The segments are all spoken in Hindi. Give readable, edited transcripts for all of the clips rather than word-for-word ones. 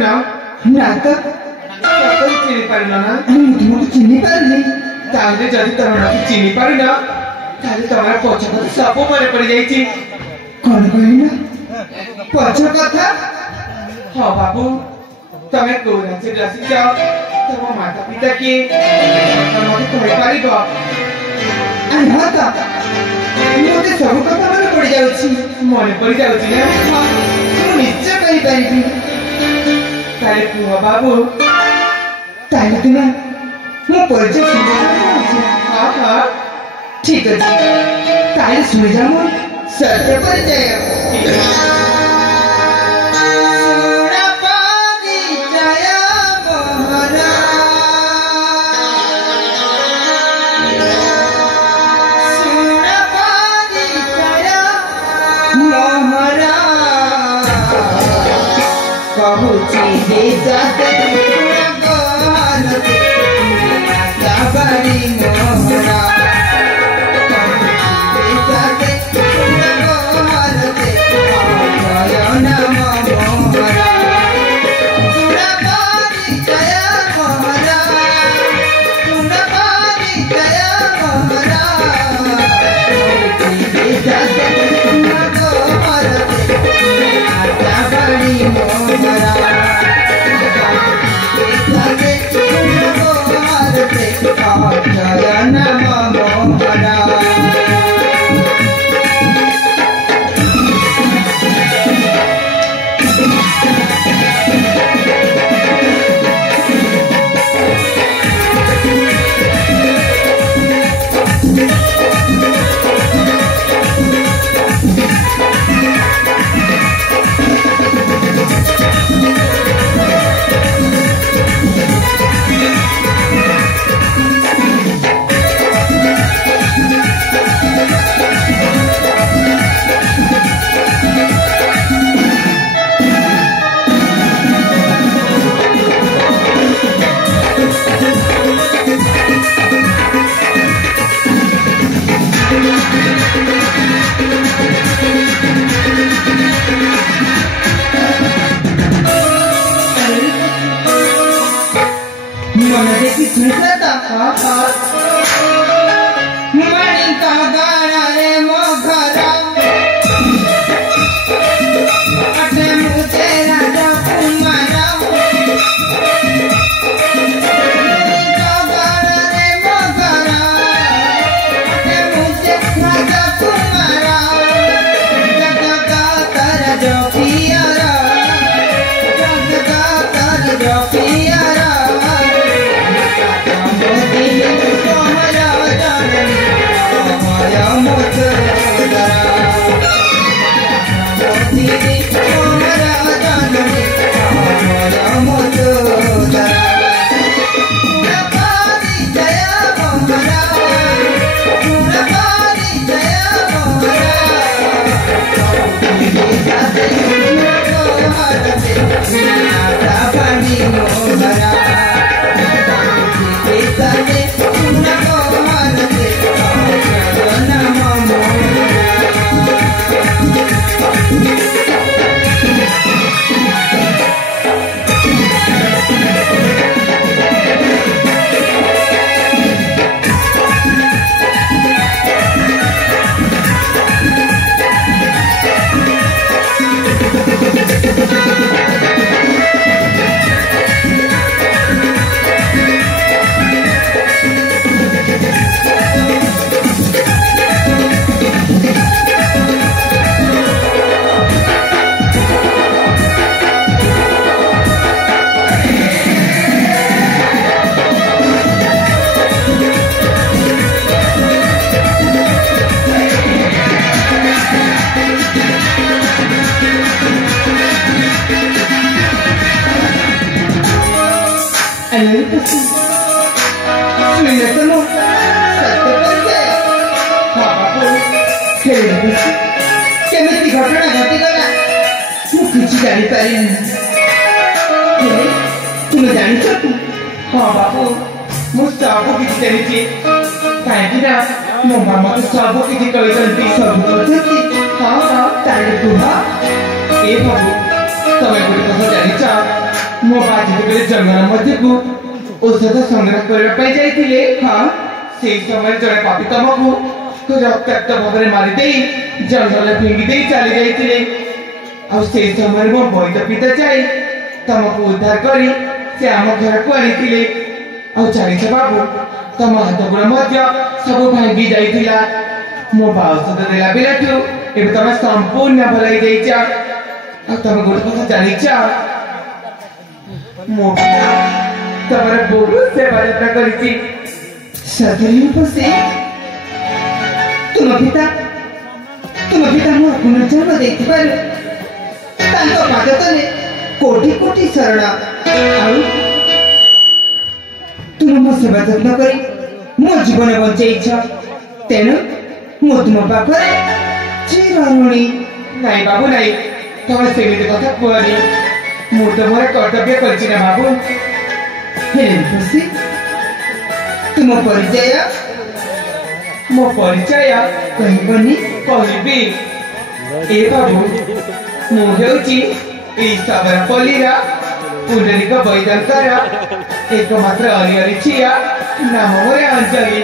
ना ना तो चिनी पारिन ना तुमको चिन्ह पारनी ताले जदि तमे मते चिनी पारिन ताले तमर पछक सब मने पड़ जाईची कौन कहना पछ कथा हाँ बाबू तमे को राज्य राशि जाओ तम माता पिता की मते कहि पारिबो अरे हाँ तो मुझे सब कथा मन पड़ जाउची मने पड़ जाउची ना मु निश्चय कहि पारिबी ताले कुह बाबू ताले तुम मो परिचय सुन हाँ हाँ ठीक अछि ताले सुन जा मो सत्य परिचय केमिति घटना घटीगला किसी जानी पारिनी तुम जानी हाँ बाबू मु सब किसी जानी कहीं मो मामा तो सब किसी कहते सब कहते हाँ हाँ तारे कुह ए बाबू तमें गोटे कथा जानी मो बाजी बेले जंगल मध्य को औषध संग्रह करबा पई जाइतिले हां सेई समय जड़े पापी तमको को रक्ताक्त भाबरे मारि देई जंगल फेंगी देई चली जाइतिले आ सेई समय मो बइता पिता जाई तमको उद्धार करी से आम घर को आनितिले आ जानिछ बाबू तम हाथ गोड़ मध्य सब भांगी जाइतिला मो औषध देला बिलाठु एबे तम संपूर्ण भलाई जाइछ आ तम गोड़ कथा जानिछ मो तमरे बहुत सेवा यत्न करिछि सदरी पसे तुम पिता मो पुनर्जन्म देथिबार तांको पादतले कोटि कोटि शरण आउ तुम मो सेवा यत्न करी मो जीवन बंचैछ तेनु मो तुम पाखरे चिरऋणी नहीं बाबू नहीं तमे सेमिति कथा कहनी मु तो मोर कर्तव्य करछि ना बाबू हेले पसे तुम परिचय मो परिचय कहबनी कहबी ए बाबू मु हेउछि ए सबरपल्लीरा पुंडरीक वैद्यंकर एकमात्र अलिअलि छिया नाम मोर अंजलि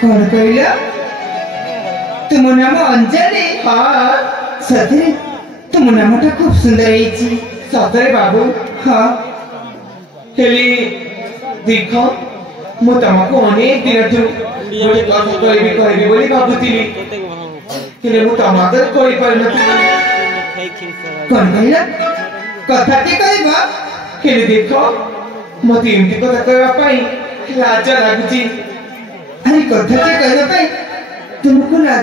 कौन कहला तुम नाम अंजलि हाँ सतरे तुम नामटा खूब सुंदर है सतरे बाबू हाँ हेली देख मु तुमको अनेक दिन गोटे कथा कहबी बोली भाबुतिली हेले मु तुमको कहि पारनथि कौन कहला कथा के कहबा हेले देख मते एमती कथा कहबा पई लाज लागुची अरे कथा के कहबा पई तुमको लाज